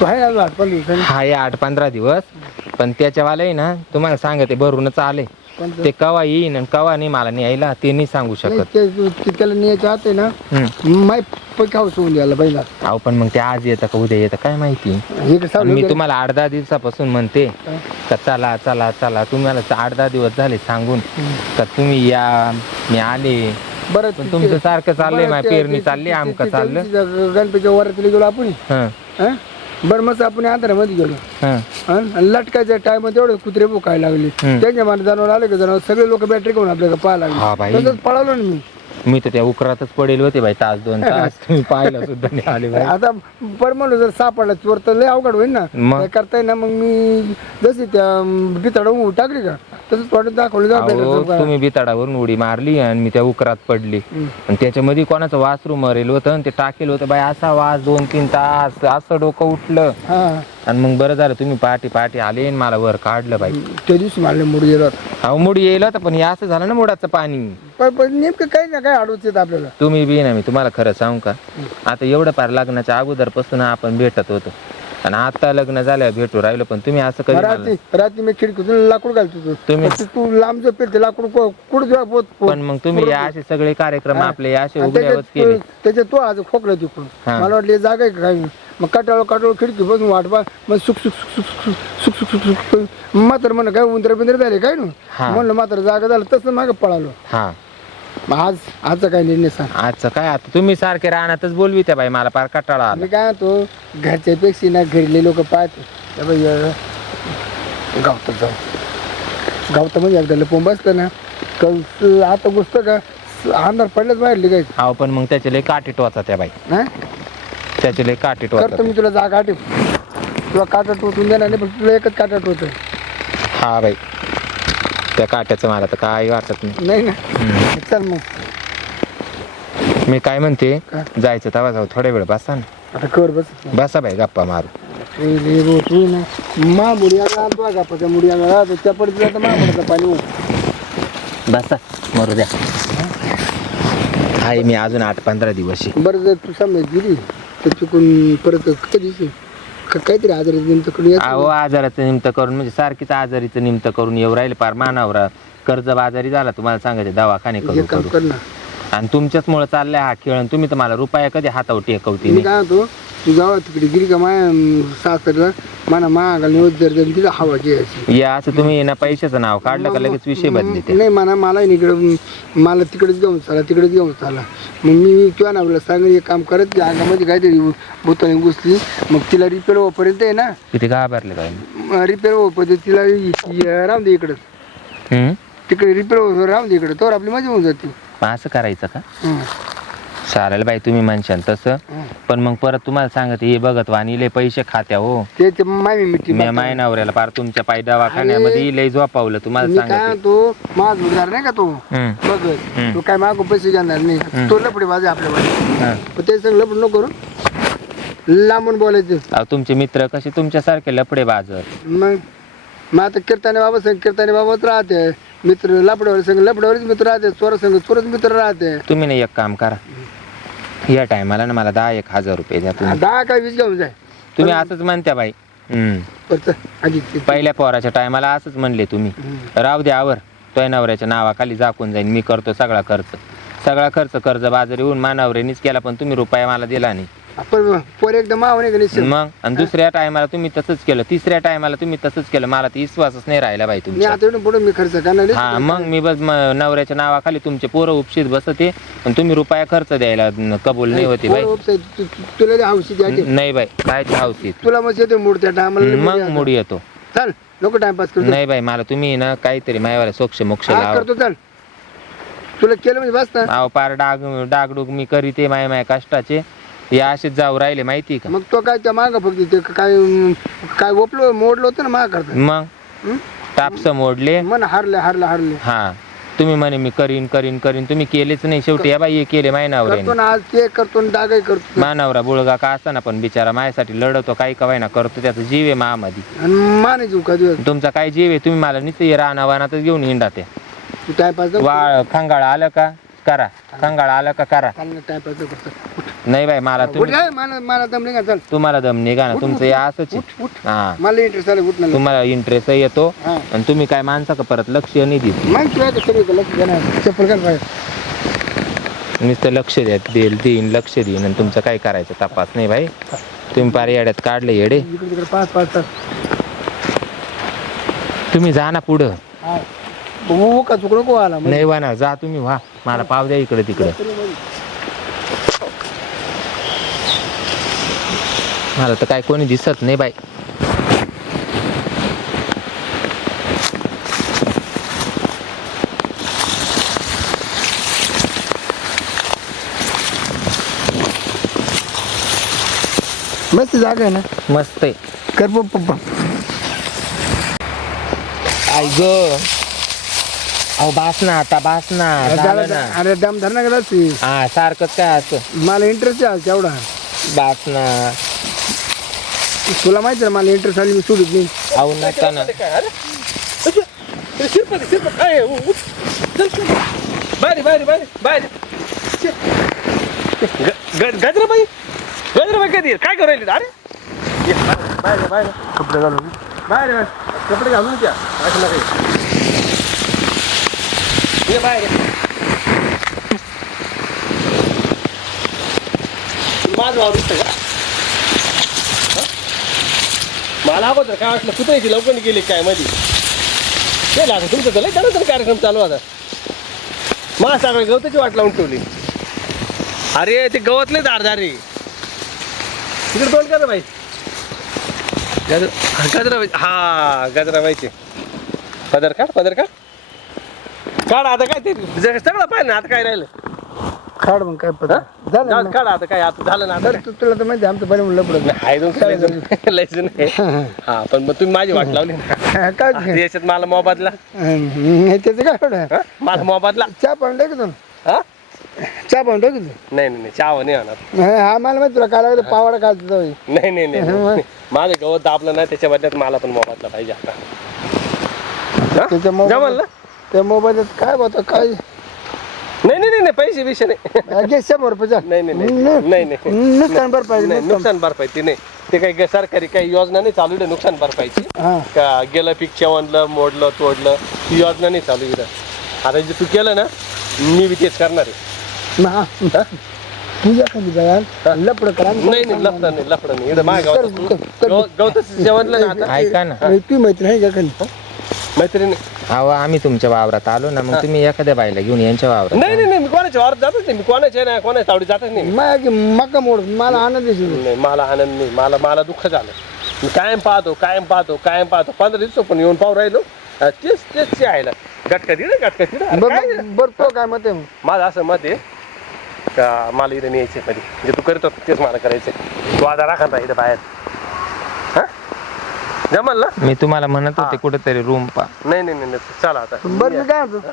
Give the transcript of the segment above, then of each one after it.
तू आहे अजून आठ दिवसांनी. हा आठ पंधरा दिवस. पण त्याच्यावाले ना तुम्हाला सांगते भरूनच आले. कोणतं? ते कवा येईन आणि कवा नाही मला नाही यायला ते नाही सांगू नाही, शकत. ते- ते त्याला न्यायचं आहे ना हम्म. माय पैका होऊन द्यायला पहिला अहो पण मग ते आज येतं का उद्या येतं काय माहिती? हे कसं आणि मी तुम्हाला आठ दहा दिवसापासून म्हणते का चला चला चला तुम्हाला आठ दहा दिवस झाले सांगून का तुम्ही या मी आले. बरं पण तुमचं सारखं चाललंय माझी पेरणी चालली आमका चाललं. गणपतीच्या वरातली गेलो आपण. हं. हं? बरं मस्त आपण अंधारामध्ये गेलो हं? आणि लटकायच्या टाइम तेवढे कुत्रे बोकायला लागले. त्याच्या मला जनावर आले का जनावर सगळे लोक बॅटरी घेऊन आपल्याला पाहायला हा लागले. तसंच पळालो ना मी मी तर त्या उकरातच पडेल होते बाई तास दोन तास. तुम्ही पाहिलं सुद्धा नाही आले बाई. आता पर म्हणलो जर सापडला चोर तर लय अवघड होईल ना. मग? काय करताय ना मग मी जशी त्या बिताड टाकली का तसंच थोडं दाखवलं जाऊ अहो भेटायचं तुम्ही बिताडावरून उडी मारली आणि मी त्या उकरात पडली. आणि त्याच्यामध्ये कोणाचं वासरू मरेल होतं आणि ते टाकेल होतं. बाई असा वास दोन तीन तास असं डोकं उठलं. हा. आणि मग बरं झालं तुम्ही पहाटे पहाटे आले आणि मला वर काढलं बाई. त्या दिवशी मारले मुड गेलो अहो मुडी येईल होतं पण हे असं झालं ना मुडाचं पाणी. पण पण नेमकं काही ना काही अडवच येत आपल्याला. तुम्ही बी ना मी तुम्हाला खरं सांगू का? आता एवढं पार लग्नाच्या अगोदरपासून आपण भेटत होतो. आणि आता लग्न झाल्यावर भेटू राहिलो पण तुम्ही असं कधी मला- रात्री रात्री मी खिडकीतून लाकूड घालतो तू तुम्ही- फक्त तू लांब जो फिरते लाकूड कुठं पोत- पण मग तुम्ही असे सगळे कार्यक्रम आपले असे त्याच्यात केले. तू- त्याच्यात तो आज खोकला तिकडून. हा. मला वाटलं जागा आहे का काही? मग कटाळ कटाळ खिडकी बसून वाट पा मग सुक सुक सुक सुक सुक सुक सुक सुक मात्र म्हणलं काय उंदर बिंदर झाले काय ना हा. म्हणलं मात्र जागा झालं तसं मागे पळालो हा मग आज आजचा काय निर्णय सांग आजचं काय आता तुम्ही सारखे राहण्यातच बोलवी त्या बाई मला पार कटाळा आला मी काय तो घरच्या पेक्षा ना घरले लोक पाहते त्या बाई, अं, गावतात जाऊ गावतामध्ये एकदा लपून बसलं ना कौस आता गोष्ट का स- अंधार पडल्याच बाहेर काय अहो पण मग त्याचे लय काठी टोचा त्या बाई हा त्याचे लय काठी करतो मी तुला जागा आठव तुला काटा टोचून देणार नाही पण तुला एकच काटा टोच हा बाई. त्या काट्याचं मला तर काही वाटत नाही. नाही ना. चल मग. मी काय म्हणते काय? जायचं तेव्हा जाऊ थोड्या वेळ बसा ना. आता कर बस. बसा बाई गप्पा मारू. रे तू ना मा मुडी आला आणतो का पच्या मुडी आला त्या पडत जातं मा पडतं पाणी हो. बसा मरू द्या. आहे मी अजून आठ पंधरा दिवस आहे. बरं जर तू समजा गेली तर चुकून परत कधी का- काहीतरी आजारी नेमकं कडे अहो आजाराचं निमित्त करून म्हणजे सारखीच आजारीचं निमित्त करून येऊ राहिले पार मानावरा. कर्ज बाजारी झाला तुम्हाला सांगायचे दवाखाने हे करू काम करू. कर ना. आणि तुमच्याच मुळे चाललाय हा खेळ आणि तुम्ही तर मला रुपया कधी हातावर टेकवती मी नाही. काय म्हणतो तू जावा तिकडे गेली का माया सासरला मला मागाल निवड जर तिला हवा घ्यायची या असं तुम्ही ना पैशाचं नाव काढलं का लगेच विषय बदली ते नाही म्हणा मला इकडे मला तिकडेच घेऊन चाला तिकडेच घेऊन चाला. मग मी तुझ्या नावला सांग हे काम करत त्या अंगामध्ये काहीतरी बोतल घुसली मग तिला रिपेअर होईपर्यंत आहे ना. किती घाबरले काय रिपेअर होईपर्यंत तिला इ- राहून दे इकडं. हम्म? तिकडे रिपेअर राहून दे इकडे तर आपली मजा होऊन जाते. मग असं करायचं का? हं. चालेल बाई तुम्ही म्हणशाल तसं. पण मग परत तुम्हाला सांगते हे बघत वाणी लय पैसे खात्या हो. ते ते माय मिठी मी माय नवऱ्याला पार तुमच्या पाय दवाखान्यामध्ये लय झोपावलं तुम्हाला मी काय सांगते. म्हणतो माझ उधार नाही का तो? हम्म, बघ हं. तो काय मागून पैसे घेणार नाही. तो लपडे माझे आपल्या हं. पण ते सगळं लपड नको करू लांबून बोलायचं. अहो तुमचे मित्र कसे तुमच्यासारखे लपडे बाजर. मग मग आता कीर्ताने बाबा संग कीर्ताने बाबाच राहते. मित्र लपड्यावर संग लपड्यावरच मित्र राहते. चोरा संग चोरच मित्र राहते. तुम्ही ना एक काम करा. या टायमाला ना मला दहा एक हजार रुपये द्या तुम्ही. दहा काय वीस घेऊन जाय. तुम्ही असंच म्हणत्या बाई. हम्म. परत आधी ते- पहिल्या पोराच्या टायमाला असंच म्हणले तुम्ही. हं. राव द्या आवर. तोय नवऱ्याच्या नावाखाली झाकून जाईन. मी करतो सगळा खर्च. सगळा खर्च कर्ज बाजारी होऊन मानवऱ्यानीच केला पण तुम्ही रुपया मला दिला नाही. आपण पोर एकदम माव नाही का निश्चित. मग आणि दुसऱ्या टायमाला तुम्ही तसंच केलं. तिसऱ्या टायमाला तुम्ही तसंच केलं. मला ते विश्वासच नाही राहिला बाई मी तुमचा आता पुढे मी खर्च करणार नाही. हा मग मी बस म- नवऱ्याच्या नावाखाली तुमचे पोरं उपशीत बसते. पण तुम्ही रुपया खर्च द्यायला न- कबूल नाही होती बाई. पोरं उपसाय- तु- तु- तुला हौशी द्यायची. नाही बाई काय हौशीत. तुला मग येते मूड त्या टायमाला. मग मुडी येतो. चल नको टाइमपास करतो नाही बाई मला तुम्ही ना काहीतरी मायवाला सोक्ष मोक्ष लावा. करतो चल. तुला केलं म्हणजे बस ना. अहो पार डाग डागडुग मी करीते माय माय कष्टाचे. या असेच जाऊ राहिले माहिती का? मग तो काय त्या माग फक्त ते काय काय ओपलो मोडलं होतं ना माग? करता मग? टापस मोडले? मन हारले हारले हारले. हा. तुम्ही म्हणे मी करीन करीन करीन. तुम्ही केलेच नाही शेवटी. या बाई हे केले माय करतो नवऱ्याने ना आज ते करतो ना करतो. मानवरा बुळगा का असताना पण बिचारा माझ्यासाठी लढवतो काही कवाय ना करतो त्याचा जीव आहे मामध्ये आणि माने जीव का दिवस तुमचा काय जीव आहे? तुम्ही मला नुसतं राणा वानातच घेऊन हिंडा ते. तू टाइमपास वा खंगाळ आलं का? करा. खंगाळ आलं का? करा. करतो. नाही बाई मला उठ तुम्ही मला मला का चल. तुम्हाला दम निघा ना तुमचं या असंच आहे. उठ उठ. हा. मला इंटरेस्ट आलं उठ ना तुम्हाला इंटरेस्ट येतो. हा. आणि तुम्ही काय माणसा का परत लक्ष नाही देत? मग तुला तर सगळं लक्ष देणार. चप्पल कर पाहिजे नुसतं लक्ष द्या देईल देईन लक्ष देईन. आणि तुमचं काय करायचं? तपास नाही भाई. तुम्ही पार येड्यात काढले येडे. इकडे तिकडे पाच पाच. तास तुम्ही जा ना पुढं. हा. का आला. नाही वा ना जा तुम्ही व्हा. मला पाव द्या इकडे तिकडे मला तर काय कोणी दिसत नाही बाई. मस्त जागा आहे ना? मस्त आहे. कर प- प- प- आई ग. अहो बास ना आता बास ना. झालं ना. अरे दम धर ना गेला हा सारखंच काय असं? मला इंटरेस्ट आहे तेवढा. बास ना. तुला माहिती ना मला इंटरेस्ट आली मी सोडत नाही अहो नका ना बारी बारी बारी बारी गजराबाई गजराबाई कधी काय करू राहिली अरे ये, बाहेर बाहेर कपडे घालून बाहेर बाहेर. कपडे घालून द्या असं नका ये बाहेर. माझं वावर का हं? मला अगोदर काय वाटलं कुत्र्याची लवकर गेली काय मध्ये ते लागलं तुमचं तर लय त्यानंतर कार्यक्रम चालू आता. मा सगळं गवताची वाट लावून ठेवली. अरे ते गवत लय धारदार रे तिकडे तोंड करा बाई गजरा गजराबाई हा गजराबाईचे. पदर काढ पदर काढ. काढ आता काय ते सगळं पाहिजे ना आता काय राहिलं? खाड मग काय हं? झालं जाऊ ना. दे, काढ आता काय आता झालं ना आता तू- तुला तर माहिती आहे, आमचं बरे म्हणलं पडत नाही, दोन आहे. हा पण मग तुम्ही माझी वाट लावली ना. काय याच्यात मला मोबादला त्याचं काय एवढं? हं? मला मोबादला चहा पाहून टाकी तू हा? चहा पाहून टाकी तू नाही नाही नाही चहा नाही होणार. हं, मला माहिती तुला काय लागलं पावाडा काय तुझा नाही नाही नाही, नाही माझं गवत दाबलं नाही त्याच्या बदल्यात मला पण मोबादला पाहिजे आता. हा? त्याच्या जमल? ना त्या मोबाईलात काय होतं काय? नाही नाही नाही नाही, पैसे विषय नाही. घे शंभर रुपये जा. नाही, नाही, नाही. नाही, नाही. नुकसान भरपाई नाही नुकसान. भरपाई ते नाही. ते काही ग- सरकारी काही योजना नाही चालू आहे नुकसान भरपाईची. हा. का गेलं पीक चेवणलं मोडलं तोडलं ती योजना नाही चालू इथं. आता जे तू केलं ना मी बी तेच करणार आहे. मग हा. तुझ्या लपड करा नाही नाही लफडं नाही लफडं नाही. इथं माझ्या गावात कर- गव- गवताचं जेवणलं ना आता. ऐका ना. तू मैत्री आहे का खाली? मैत्रिणी. अहो आम्ही तुमच्या वावरात आलो ना मग तुम्ही एखाद्या बाईला घेऊन यांच्या वावरात नाही नाही नाही मी कोणाच्या वावरात जातच नाही. मी कोणाच्या नाही कोणाच्या तावडी जातच नाही माझ्या मका मोड मला आनंद नाही. मला आनंद नाही. मला मला दुःख झालं. मी कायम पाहतो कायम पाहतो कायम पाहतो. पंधरा दिवस पण येऊन पाहू राहिलो. तेच तेच ना गटका तिकडे गटका तिकडे बर तो काय मत आहे माझं असं मत आहे का मला इथं न्यायचं कधी? जे तू करत होता तेच मला करायचं तू आता राखा ना इथं बाहेर. जमल ना? मी तुम्हाला म्हणत होते. कुठेतरी रूम पा नाही नाही नाही नाही. चला आता. बर मी काय म्हणतो?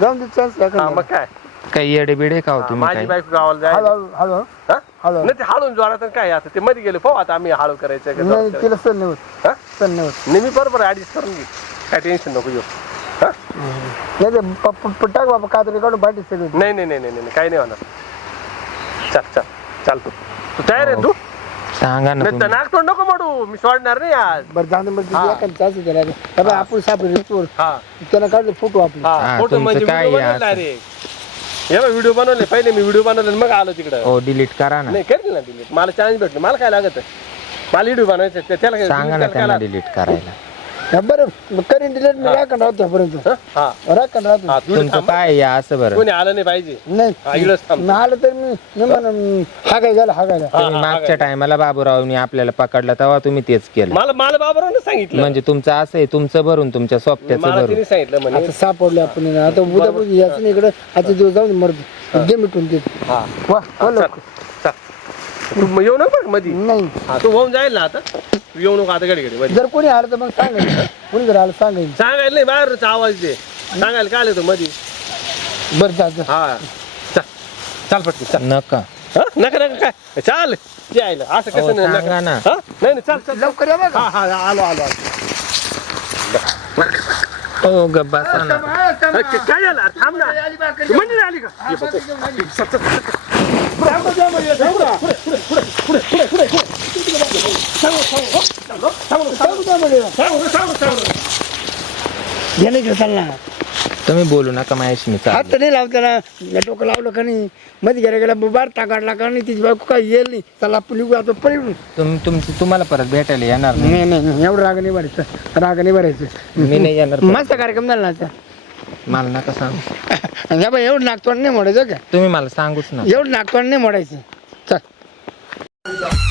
जाऊन दे चान्स हा मग काय? काही येडे बिडे का हो हा, तुम्ही माझी बायको गावाला जायला. हळू हळू हा? हळू. नाही ते हाळून काय आता ते मध्ये गेले पाहू आता आम्ही हाळू करायचं का नाही. तिला सण नाही होत. हा? सण नाही होत. नाही मी बरोबर ऍडजस्ट करून घे काय टेन्शन नको घेऊ. हा? नाही ते प- प- प- टाक बाबा कात्री काढून बाटी सगळी नाही नाही नाही नाही नाही काही नाही होणार. चल चल चाल तू. तू तयार आहे तू? सांगा ना तुम्ही. नाक तोंड नको माडू मी सोडणार नाही आज. बरं जाऊन बरं हा. एखादं चान्स त्याला बाबा आपण सापडे हा. त्याला काढले फोटो आपले हा हा, फोटो तुमचं म्हणजे काय व्हिडिओ आहे बनवला रे हे व्हिडिओ बनवले. पहिले मी व्हिडिओ बनवले आणि मग आलो तिकडं. हो डिलीट करा ना. नाही करतील ना डिलीट मला चान्स भेटलो. मला काय लागत? मला व्हिडिओ बनवायचं त्याला काय- सांगा ना त्याला काय त्यांना लागत? डिलीट करायला. हा, बरं. करीन डिलेट मी राखण राहतो पर्यंत हा? हा. राखण राहतो. हा तू तुमचं. काय या असं बरं? कोणी आलं नाही पाहिजे. हा, नाही इकडंच थांब. मी आलं तर मी मी म्हणून काय झालं काय झालं. तुम्ही मागच्या टायमाला बाबूरावनी आपल्याला पकडलं तेव्हा तुम्ही तेच केलं. मला मला बाबरावनं सांगितलं. म्हणजे तुमचं असं आहे तुमचं भरून तुमच्या सोबत्याचं मला भरून. तिने सांगितलं म्हणे. आता सापडलो आपण आता उद्या याचं इकडे. आता दिवस जाऊन मरतो. दे मिटून दे. हा. वा. तू मग येऊ नको बरं मधी? नाही. हा तू होऊन जाईल ना आता. तू येऊ नको आता घडी घडी मध्ये जर कोणी आलं तर मग सांगायचं कोणी जर आलं सांगायचं सांगायला नाही बाहेरचा आवाज दे. सांगायला काय आलं तू मधी? बरं जा. हा. चल चाल पटकन चल. नका. हा? नका नका काय? चाल. यायला असं अहो, कसं नाही सांगा नका. ना. हा? नाही नाही चाल चाल लवकर या बघा. हा हा आलो आलो आलो. हो गब्बा सांगा काय झालं? थांब ना. तू म्हणजे आली का ये बघ, चल, चल, चल. पुढे तुम्ही बोलू नका माझ्याशी मी हात नाही लावता ना डोकं लावलं का नाही? मध्ये गेल्या गेल्या बार टाकाडला का नाही? तिची बायको काय येईल नाही. त्याला निघू आता पळून तुमचं तुमची तुम्हाला परत भेटायला येणार नाही. नाही नाही एवढं राग नाही भरायचं. राग नाही भरायचं. मी नाही येणार मस्त कार्यक्रम झाला ना मला नका सांगू. आणि एवढं नागतोंड नाही मोडायचं का? तुम्ही मला सांगूच ना एवढं नागतोंड नाही मोडायचं. चल.